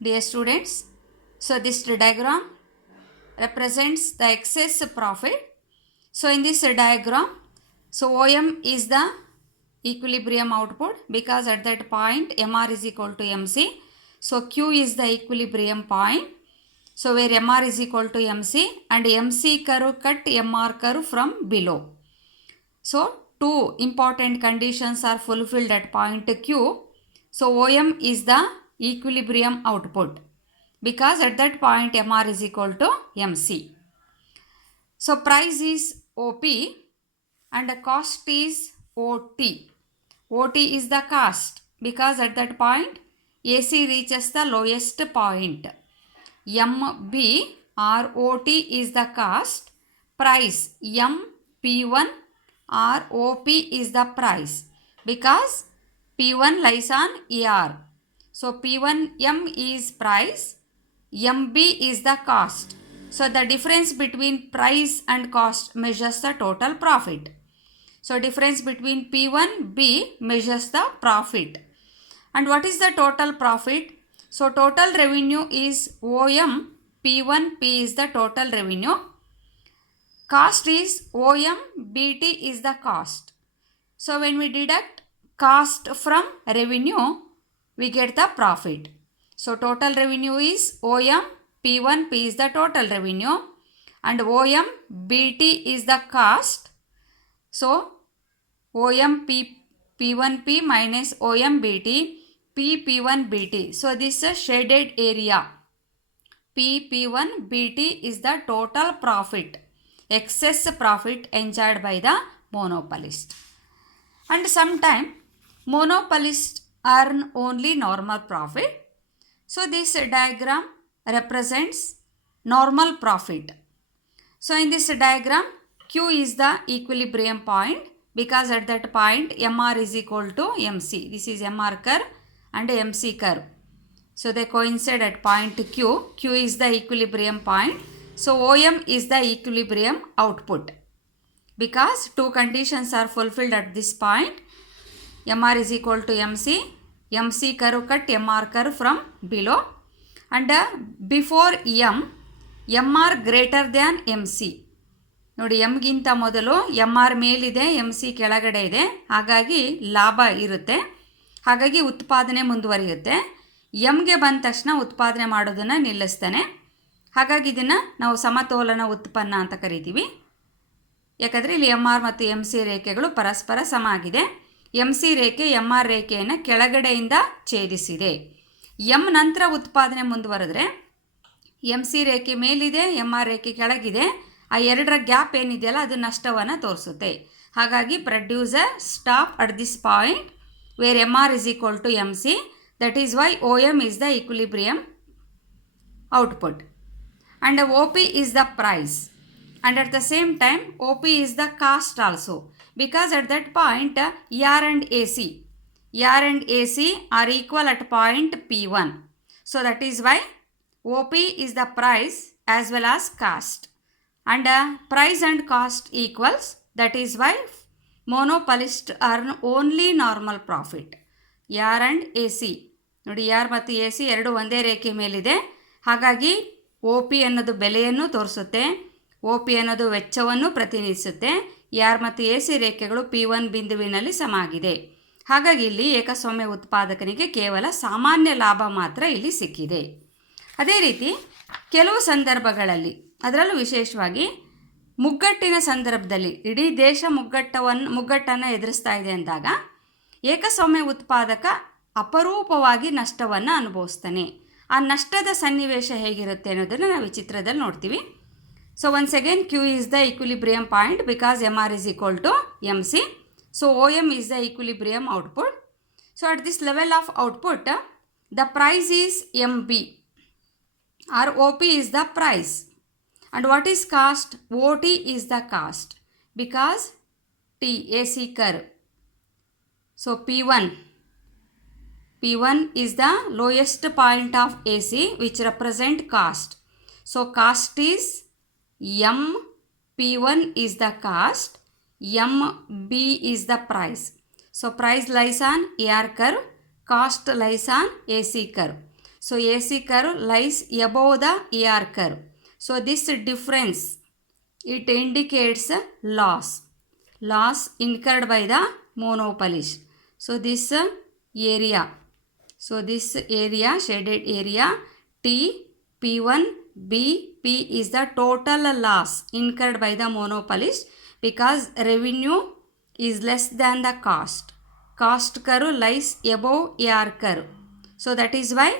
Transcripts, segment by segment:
Dear students, so this diagram represents the excess profit. So in this diagram, so OM is the equilibrium output because at that point MR is equal to MC. So Q is the equilibrium point. So where MR is equal to MC and MC curve cut MR curve from below. So two important conditions are fulfilled at point Q. So OM is the equilibrium output because at that point MR is equal to MC. So price is OP and the cost is OT. OT is the cost because at that point AC reaches the lowest point. MB or OT is the cost. Price MP1 or OP is the price because P1 lies on ER. So P1M is price, MB is the cost. So the difference between price and cost measures the total profit. So difference between P1, B measures the profit. And what is the total profit? So total revenue is OM, P1, P is the total revenue. Cost is OM, BT is the cost. So when we deduct cost from revenue, we get the profit. So total revenue is OM, P1, P is the total revenue and OM, BT is the cost. So OM, P1P minus OM, BT, P1, BT. So this is a shaded area. P1, BT is the total profit, excess profit enjoyed by the monopolist. And sometimes monopolists earn only normal profit. So this diagram represents normal profit. So in this diagram, Q is the equilibrium point because at that point MR is equal to MC. This is MR curve and MC curve. So they coincide at point Q. Q is the equilibrium point. So OM is the equilibrium output because two conditions are fulfilled at this point. MR is equal to MC. MC curve cut MR curve from below and before MR greater than MC. ನೋಡಿ ಎಮ್ಗಿಂತ ಮೊದಲು MR ಮೇಲಿದೆ MC ಕೆಳಗಡೆ ಇದೆ, ಹಾಗಾಗಿ ಲಾಭ ಇರುತ್ತೆ, ಹಾಗಾಗಿ ಉತ್ಪಾದನೆ ಮುಂದುವರಿಯುತ್ತೆ. ಎಮ್ಗೆ ಬಂದ ತಕ್ಷಣ ಉತ್ಪಾದನೆ ಮಾಡೋದನ್ನು ನಿಲ್ಲಿಸ್ತಾನೆ, ಹಾಗಾಗಿ ಇದನ್ನು ನಾವು ಸಮತೋಲನ ಉತ್ಪನ್ನ ಅಂತ ಕರಿತೀವಿ. ಯಾಕಂದರೆ ಇಲ್ಲಿ MR ಮತ್ತು MC ರೇಖೆಗಳು ಪರಸ್ಪರ ಸಮ ಆಗಿದೆ. MC ರೇಖೆ MR ರೇಖೆಯನ್ನು ಕೆಳಗಡೆಯಿಂದ ಛೇದಿಸಿದೆ. M ನಂತರ ಉತ್ಪಾದನೆ ಮುಂದುವರೆದ್ರೆ MC ರೇಖೆ ಮೇಲಿದೆ, MR ರೇಖೆ ಕೆಳಗಿದೆ, ಆ ಎರಡರ ಗ್ಯಾಪ್ ಏನಿದೆಯಲ್ಲ ಅದು ನಷ್ಟವನ್ನು ತೋರಿಸುತ್ತೆ. ಹಾಗಾಗಿ producer stop at this point where MR is equal to MC. That is why OM is the equilibrium output and OP is the price and at the same time OP is the cost also because at that point ER and AC are equal at point P1. So that is why OP is the price as well as cost and price and cost equals. That is why monopolist earn only normal profit. ER and AC ನೋಡಿ, ER ಮತ್ತು AC ಎರಡು ಒಂದೇ ರೇಖೆ ಮೇಲಿದೆ, ಹಾಗಾಗಿ OP ಅನ್ನೋದು ಬೆಲೆಯನ್ನು ತೋರಿಸುತ್ತೆ, OP ಅನ್ನೋದು ವೆಚ್ಚವನ್ನು ಪ್ರತಿನಿಧಿಸುತ್ತೆ. ER ಮತ್ತು AC ರೇಖೆಗಳು P1 ಬಿಂದುವಿನಲ್ಲಿ ಸಮ ಆಗಿದೆ, ಹಾಗಾಗಿ ಇಲ್ಲಿ ಏಕಸ್ವಾಮ್ಯ ಉತ್ಪಾದಕನಿಗೆ ಕೇವಲ ಸಾಮಾನ್ಯ ಲಾಭ ಮಾತ್ರ ಇಲ್ಲಿ ಸಿಕ್ಕಿದೆ. ಅದೇ ರೀತಿ ಕೆಲವು ಸಂದರ್ಭಗಳಲ್ಲಿ, ಅದರಲ್ಲೂ ವಿಶೇಷವಾಗಿ ಮುಗ್ಗಟ್ಟಿನ ಸಂದರ್ಭದಲ್ಲಿ ಇಡೀ ದೇಶ ಮುಗ್ಗಟ್ಟನ್ನು ಎದುರಿಸ್ತಾ ಇದೆ ಅಂದಾಗ ಏಕಸ್ವಾಮ್ಯ ಉತ್ಪಾದಕ ಅಪರೂಪವಾಗಿ ನಷ್ಟವನ್ನು ಅನುಭವಿಸ್ತಾನೆ. ಆ ನಷ್ಟದ ಸನ್ನಿವೇಶ ಹೇಗಿರುತ್ತೆ ಅನ್ನೋದನ್ನು ನಾವು ಈ ಚಿತ್ರದಲ್ಲಿ ನೋಡ್ತೀವಿ. So once again Q is the equilibrium point because MR is equal to MC. So OM is the equilibrium output. So at this level of output, the price is MB or OP is the price. And what is cost? OT is the cost because T AC curve. So P1 is the lowest point of AC which represent cost. So cost is M, P1 is the cost, MB is the price. So price lies on AR curve, cost lies on AC curve. So AC curve lies above the ER curve. So this difference, it indicates loss incurred by the monopolist. So this area, shaded area T, P1, B, P is the total loss incurred by the monopolist because revenue is less than the cost. Cost curve lies above AR curve. So that is why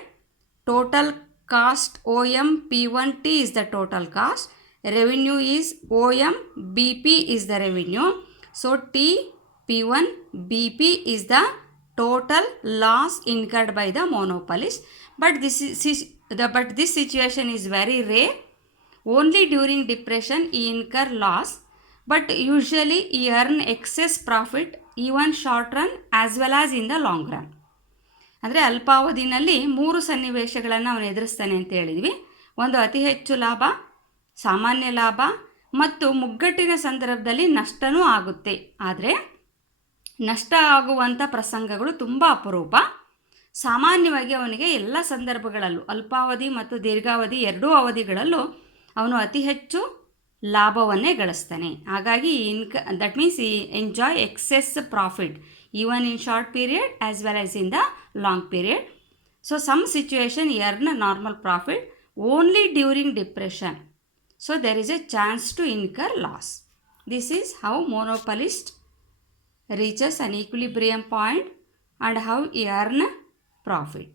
total cost OM P1T is the total cost. Revenue is OM BP is the revenue. So T P1 BP is the total loss incurred by the monopolist. But this situation is very rare. Only during depression he incur loss, but usually he earn excess profit even short run as well as in the long run. ಅಂದರೆ ಅಲ್ಪಾವಧಿನಲ್ಲಿ 3 ಸನ್ನಿವೇಶಗಳನ್ನು ಅವನು ಎದುರಿಸ್ತಾನೆ ಅಂತ ಹೇಳಿದ್ವಿ. ಒಂದು ಅತಿ ಹೆಚ್ಚು ಲಾಭ, ಸಾಮಾನ್ಯ ಲಾಭ ಮತ್ತು ಮುಗ್ಗಟ್ಟಿನ ಸಂದರ್ಭದಲ್ಲಿ ನಷ್ಟವೂ ಆಗುತ್ತೆ. ಆದರೆ ನಷ್ಟ ಆಗುವಂಥ ಪ್ರಸಂಗಗಳು ತುಂಬ ಅಪರೂಪ. ಸಾಮಾನ್ಯವಾಗಿ ಅವನಿಗೆ ಎಲ್ಲ ಸಂದರ್ಭಗಳಲ್ಲೂ ಅಲ್ಪಾವಧಿ ಮತ್ತು ದೀರ್ಘಾವಧಿ ಎರಡೂ ಅವಧಿಗಳಲ್ಲೂ ಅವನು ಅತಿ ಹೆಚ್ಚು ಲಾಭವನ್ನೇ ಗಳಿಸ್ತಾನೆ. ಹಾಗಾಗಿ ದಟ್ ಮೀನ್ಸ್ ಈ enjoy excess profit even in short period as well as in the long period. So some situation earn normal profit only during depression. So there is a chance to incur loss. This is how monopolist reaches an equilibrium point and how he earn profit.